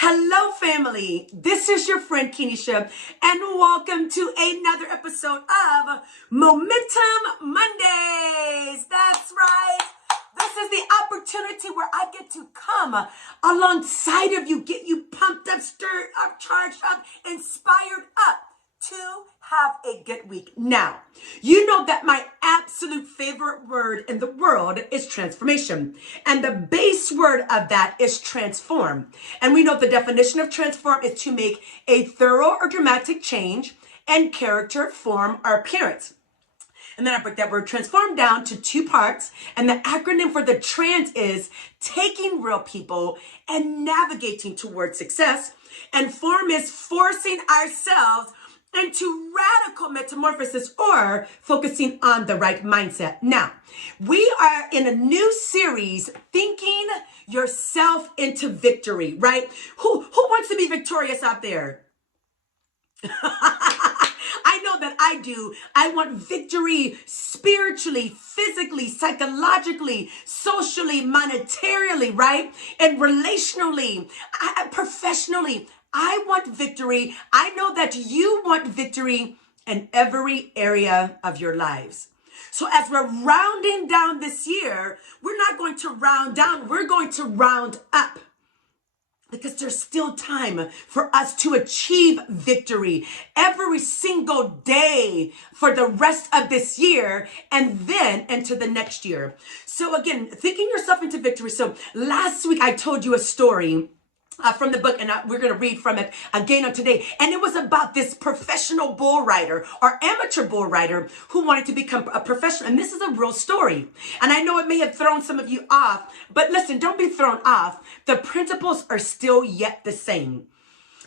Hello, family. This is your friend Kenisha, and welcome to another episode of Momentum Mondays. That's right. This is the opportunity where I get to come alongside of you, get you pumped up, stirred up, charged up, inspired up to have a good week. Now, you know that my absolute favorite word in the world is transformation. And the base word of that is transform. And we know the definition of transform is to make a thorough or dramatic change in character, form, or appearance. And then I break that word transform down to two parts. And the acronym for the trans is taking real people and navigating towards success. And form is forcing ourselves into radical metamorphosis or focusing on the right mindset. Now, we are in a new series, Thinking Yourself into Victory, right? Who wants to be victorious out there? I know that I do. I want victory spiritually, physically, psychologically, socially, monetarily, right? And relationally, professionally. I want victory. I know that you want victory in every area of your lives. So as we're rounding down this year, we're not going to round down, we're going to round up. Because there's still time for us to achieve victory every single day for the rest of this year and then into the next year. So again, thinking yourself into victory. So last week I told you a story from the book, and we're going to read from it again on today. And it was about this professional bull rider or amateur bull rider who wanted to become a professional. And this is a real story. And I know it may have thrown some of you off, but listen, don't be thrown off. The principles are still yet the same.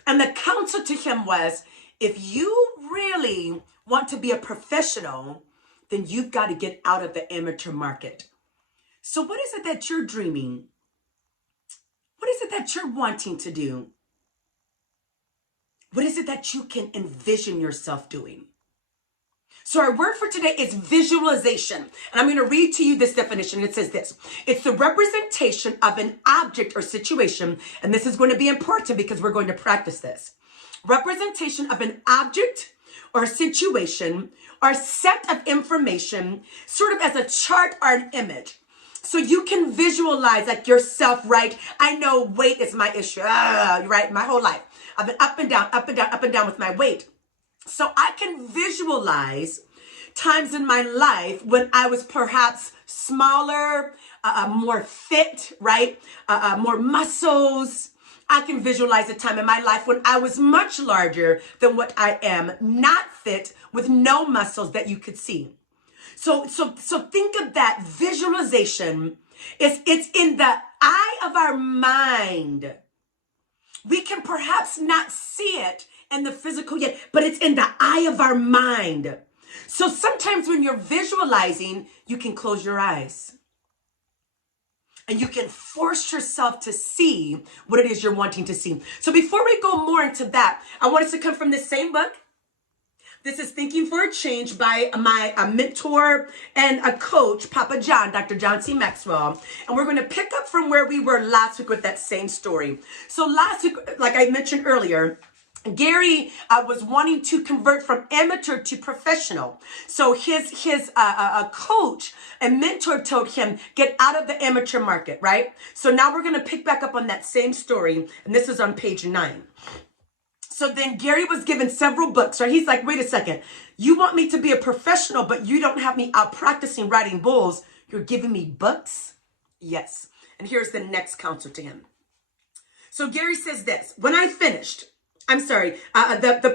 And the counsel to him was, if you really want to be a professional, then you've got to get out of the amateur market. So what is it that you're dreaming? What is it that you're wanting to do? What is it that you can envision yourself doing? So our word for today is visualization. And I'm going to read to you this definition. It says this. It's the representation of an object or situation. And this is going to be important because we're going to practice this. Representation of an object or situation or set of information, sort of as a chart or an image. So you can visualize like yourself, right? I know weight is my issue, right? My whole life. I've been up and down, up and down, up and down with my weight. So I can visualize times in my life when I was perhaps smaller, more fit, right? More muscles. I can visualize a time in my life when I was much larger than what I am, not fit, with no muscles that you could see. So think of that visualization. It's in the eye of our mind. We can perhaps not see it in the physical yet, but it's in the eye of our mind. So sometimes when you're visualizing, you can close your eyes. And you can force yourself to see what it is you're wanting to see. So before we go more into that, I want us to come from this same book. This is Thinking for a Change by my mentor and a coach, Papa John, Dr. John C. Maxwell. And we're going to pick up from where we were last week with that same story. So last week, like I mentioned earlier, Gary was wanting to convert from amateur to professional. So his coach and mentor told him, get out of the amateur market, right? So now we're going to pick back up on that same story. And this is on page 9. So then Gary was given several books, right? He's like, wait a second. You want me to be a professional, but you don't have me out practicing riding bulls. You're giving me books? Yes. And here's the next counsel to him. So Gary says this, the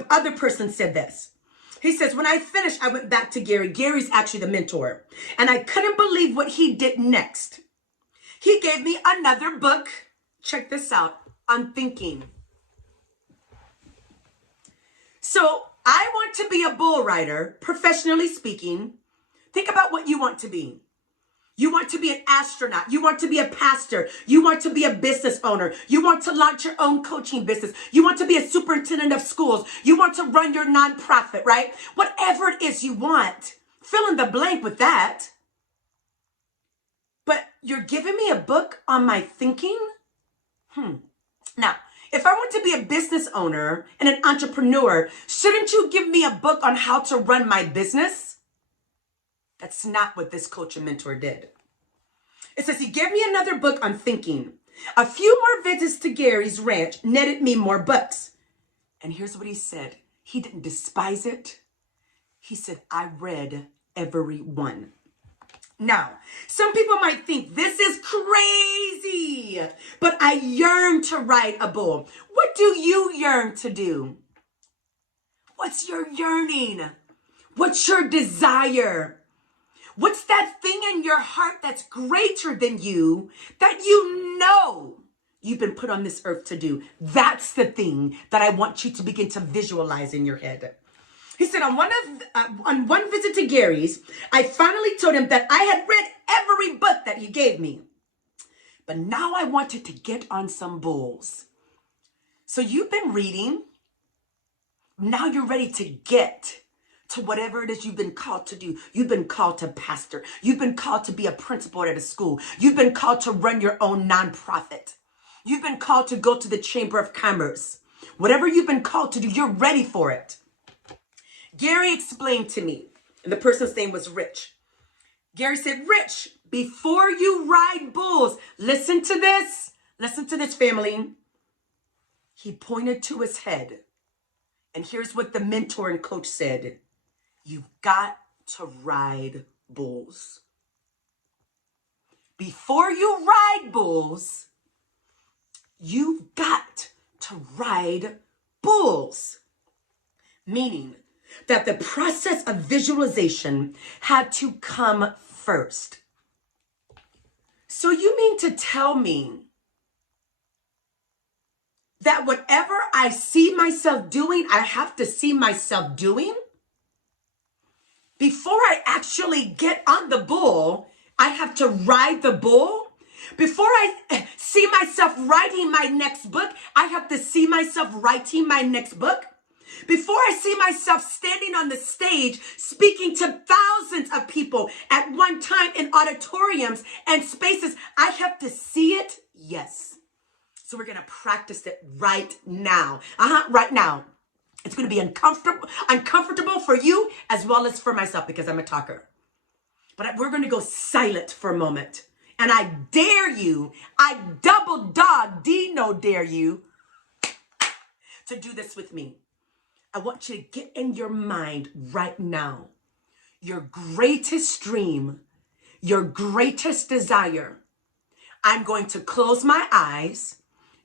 other person said this. He says, when I finished, I went back to Gary. Gary's actually the mentor. And I couldn't believe what he did next. He gave me another book. Check this out, on thinking. So I want to be a bull rider, professionally speaking. Think about what you want to be. You want to be an astronaut. You want to be a pastor. You want to be a business owner. You want to launch your own coaching business. You want to be a superintendent of schools. You want to run your nonprofit, right? Whatever it is you want, fill in the blank with that. But you're giving me a book on my thinking? Now, If I want to be a business owner and an entrepreneur, shouldn't you give me a book on how to run my business? That's not what this coach and mentor did. It says he gave me another book on thinking. A few more visits to Gary's ranch netted me more bucks. And here's what he said. He didn't despise it. He said, I read every one. Now, some people might think this is crazy, but I yearn to ride a bull. What do you yearn to do? What's your yearning? What's your desire? What's that thing in your heart that's greater than you that you know you've been put on this earth to do? That's the thing that I want you to begin to visualize in your head. He said, on one visit to Gary's, I finally told him that I had read every book that he gave me. But now I wanted to get on some bulls. So you've been reading. Now you're ready to get to whatever it is you've been called to do. You've been called to pastor. You've been called to be a principal at a school. You've been called to run your own nonprofit. You've been called to go to the Chamber of Commerce. Whatever you've been called to do, you're ready for it. Gary explained to me, and the person's name was Rich. Gary said, Rich, before you ride bulls, listen to this, family. He pointed to his head, and here's what the mentor and coach said. You've got to ride bulls. Before you ride bulls, you've got to ride bulls. Meaning that the process of visualization had to come first. So you mean to tell me that whatever I see myself doing, I have to see myself doing? Before I actually get on the bull, I have to ride the bull? Before I see myself writing my next book, I have to see myself writing my next book? Before I see myself standing on the stage speaking to thousands of people at one time in auditoriums and spaces, I have to see it? Yes. So we're going to practice it right now. Right now. It's going to be uncomfortable for you as well as for myself because I'm a talker. But we're going to go silent for a moment. And I dare you, I double dog Dino dare you to do this with me. I want you to get in your mind right now your greatest dream, your greatest desire. I'm going to close my eyes.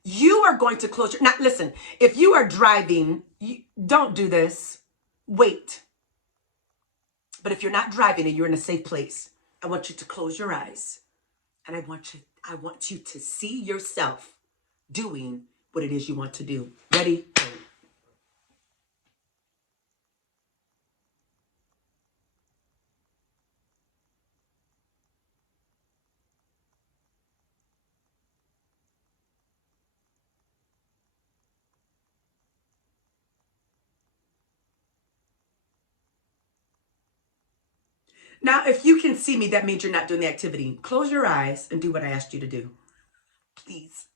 You are going to close your... Now, listen, if you are driving, don't do this. Wait. But if you're not driving and you're in a safe place, I want you to close your eyes. And I want you to see yourself doing what it is you want to do. Ready? Go. Now, if you can see me, that means you're not doing the activity. Close your eyes and do what I asked you to do. Please.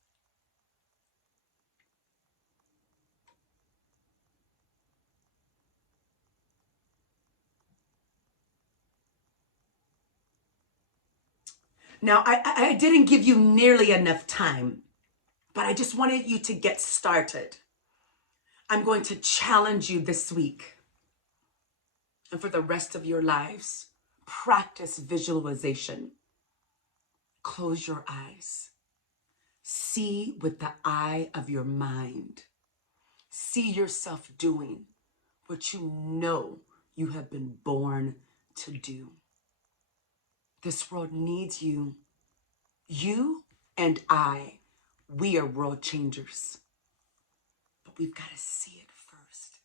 Now, I didn't give you nearly enough time, but I just wanted you to get started. I'm going to challenge you this week and for the rest of your lives. Practice visualization. Close your eyes. See with the eye of your mind. See yourself doing what you know you have been born to do. This world needs you. You and I, we are world changers. But we've got to see it first.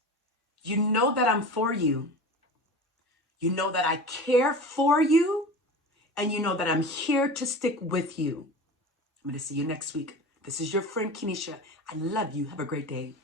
You know that I'm for you. You know that I care for you, and you know that I'm here to stick with you. I'm going to see you next week. This is your friend Kenesha. I love you. Have a great day.